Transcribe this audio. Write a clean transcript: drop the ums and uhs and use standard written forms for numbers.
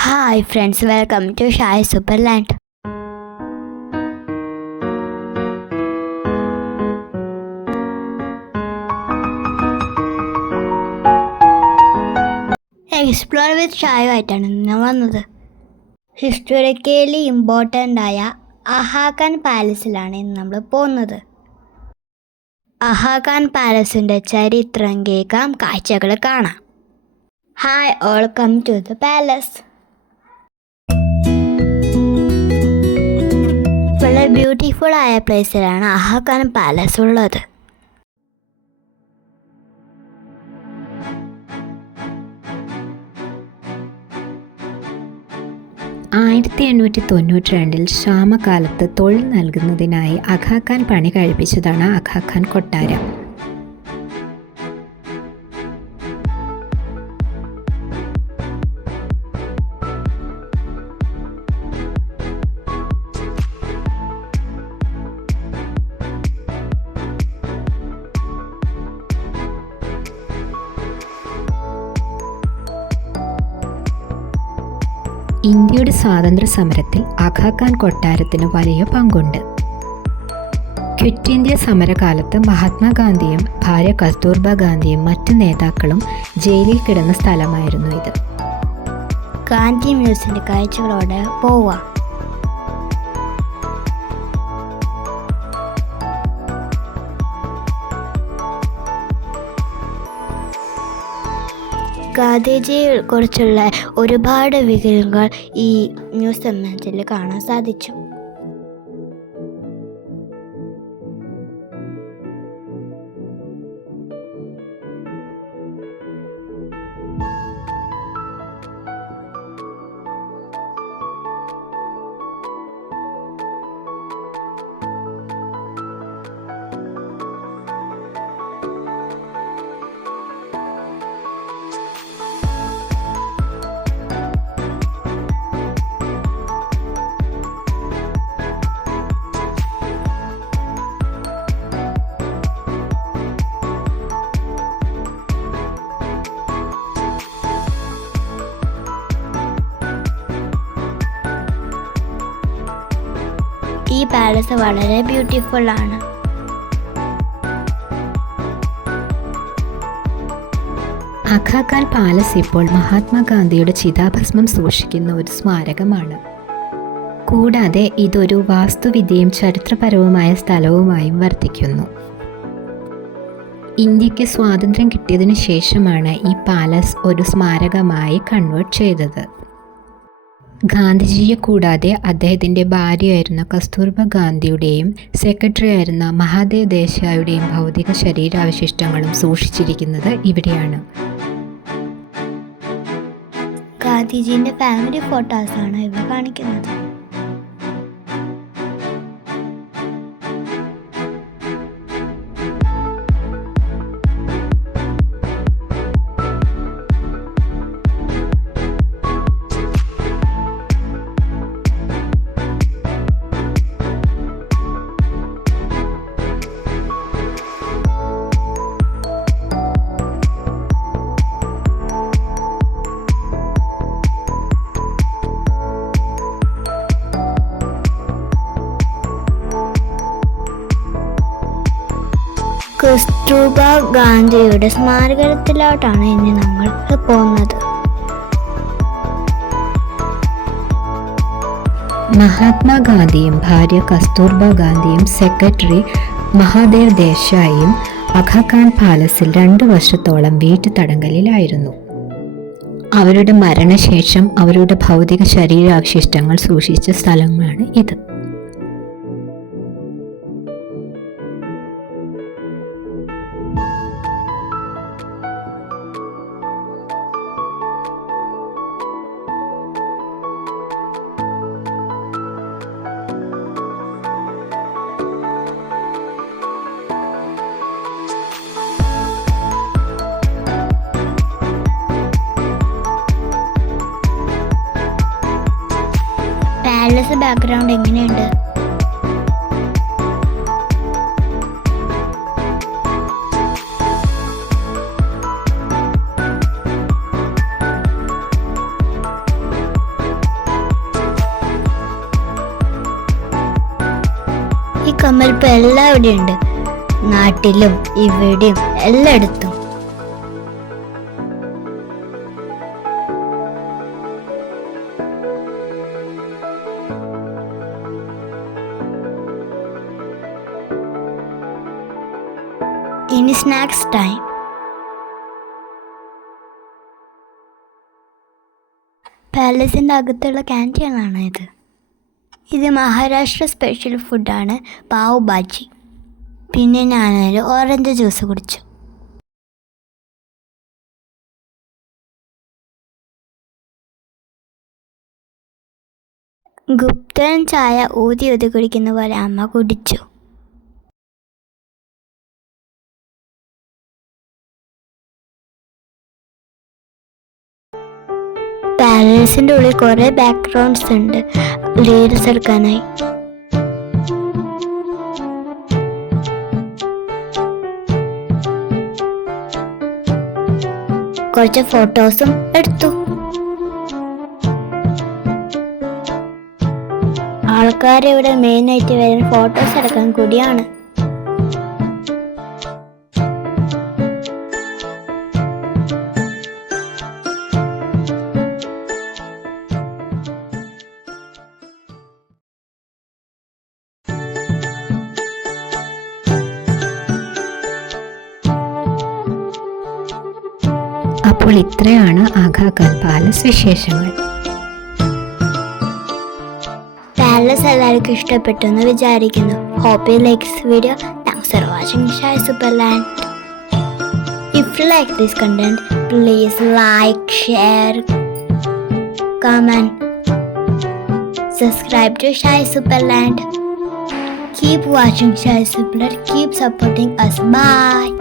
Hi friends, welcome to Shy Superland. Explore with ഷായു ആയിട്ടാണ് ഞാൻ വന്നത്. ഹിസ്റ്റോറിക്കലി ഇമ്പോർട്ടൻ്റ് ആയ അഹാഖാൻ പാലസിലാണ് ഇന്ന് നമ്മൾ പോകുന്നത്. അഹാഖാൻ പാലസിൻ്റെ ചരിത്രം കേൾക്കാം, കാഴ്ചകൾ കാണാം. Hi all, come to the palace. വളരെ ബ്യൂട്ടിഫുൾ ആയ പ്ലേസിലാണ് അഹാഖാൻ പാലസ് ഉള്ളത്. 1892 ക്ഷാമകാലത്ത് തൊഴിൽ നൽകുന്നതിനായി അഖാഖാൻ പണി കഴിപ്പിച്ചതാണ് അഖാഖാൻ കൊട്ടാരം. ഇന്ത്യയുടെ സ്വാതന്ത്ര്യ സമരത്തിൽ അഖാഖാൻ കൊട്ടാരത്തിന് വലിയ പങ്കുണ്ട്. ക്വിറ്റ് ഇന്ത്യ സമരകാലത്ത് മഹാത്മാഗാന്ധിയും ഭാര്യ കസ്തൂർബ ഗാന്ധിയും മറ്റു നേതാക്കളും ജയിലിൽ കിടന്ന സ്ഥലമായിരുന്നു ഇത്. ഗാന്ധി മ്യൂസിയത്തിൻ്റെ കാഴ്ചകളോടെ പോവാം. ഗാന്ധിജിയെ കുറിച്ചുള്ള ഒരുപാട് വിവരങ്ങൾ ഈ മ്യൂസിയത്തിൽ കാണാൻ സാധിച്ചു. ഈ പാലസ് വളരെ ബ്യൂട്ടിഫുൾ ആണ്. അഖാഖാൻ പാലസ് ഇപ്പോൾ മഹാത്മാഗാന്ധിയുടെ ചിതാഭസ്മം സൂക്ഷിക്കുന്ന ഒരു സ്മാരകമാണ്. കൂടാതെ ഇതൊരു വാസ്തുവിദ്യയും ചരിത്രപരവുമായ സ്ഥലവുമായും വർത്തിക്കുന്നു. ഇന്ത്യക്ക് സ്വാതന്ത്ര്യം കിട്ടിയതിനു ശേഷമാണ് ഈ പാലസ് ഒരു സ്മാരകമായി കൺവേർട്ട് ചെയ്തത്. ഗാന്ധിജിയെ കൂടാതെ അദ്ദേഹത്തിൻ്റെ ഭാര്യയായിരുന്ന കസ്തൂർബ ഗാന്ധിയുടെയും സെക്രട്ടറി ആയിരുന്ന മഹാദേവ് ദേശായിയുടെയും ഭൗതിക ശരീരാവശിഷ്ടങ്ങളും സൂക്ഷിച്ചിരിക്കുന്നത് ഇവിടെയാണ്. ഗാന്ധിജീൻ്റെ ഫാമിലി ഫോട്ടോസാണ് ഇവ കാണിക്കുന്നത്. കസ്തൂർബ ഗാന്ധിയുടെ സ്മാരകത്തിലോട്ടാണ് ഇനി നമ്മൾ പോകുന്നത്. മഹാത്മാഗാന്ധിയും ഭാര്യ കസ്തൂർബ ഗാന്ധിയും സെക്രട്ടറി മഹാദേവ് ദേശായിയും അഖാഖാൻ പാലസിൽ 2 വർഷത്തോളം വീട്ടുതടങ്കലിലായിരുന്നു. അവരുടെ മരണശേഷം അവരുടെ ഭൗതിക ശരീരാവശിഷ്ടങ്ങൾ സൂക്ഷിച്ച സ്ഥലമാണ് ഇത്. പാലസ് ബാക്ക്ഗ്രൗണ്ട് എങ്ങനെയുണ്ട്? കമ്മലിപ്പോൾ എല്ലാം ഇവിടെയുണ്ട്, നാട്ടിലും ഇവിടെയും എല്ലായിടത്തും. ഇനി സ്നാക്സ് ടൈം. പാലസിൻ്റെ അകത്തുള്ള ക്യാൻറ്റീനാണ് ഇത്. ഇത് മഹാരാഷ്ട്ര സ്പെഷ്യൽ ഫുഡാണ്, പാവ് ഭാജി. പിന്നെ ഞാനൊരു ഓറഞ്ച് ജ്യൂസ് കുടിച്ചു. ഗുപ്തൻ ചായ ഊതി ഊതി കുടിക്കുന്ന പോലെ അമ്മ കുടിച്ചു. പാലസിൻ്റെ ഉള്ളിൽ കുറേ ബാക്ക്ഗ്രൗണ്ട്സ് ഉണ്ട് റീൽസ് എടുക്കാനായി. കുറച്ച് ഫോട്ടോസും എടുത്തു. ആൾക്കാരിവിടെ മെയിനായിട്ട് വരുന്ന ഫോട്ടോസ് എടുക്കാൻ കൂടിയാണ്. അപ്പോൾ ഇത്രയാണ് ആഘാഖാൻ പാലസ് വിശേഷങ്ങൾ. പാലസ് എല്ലാവർക്കും ഇഷ്ടപ്പെട്ടു എന്ന് വിചാരിക്കുന്നു. Hope you like this video. Thanks for watching Shai Superland. If you like this content, please like, share, comment, subscribe to Shai Superland. Keep watching Shai Superland. Keep supporting us. Bye.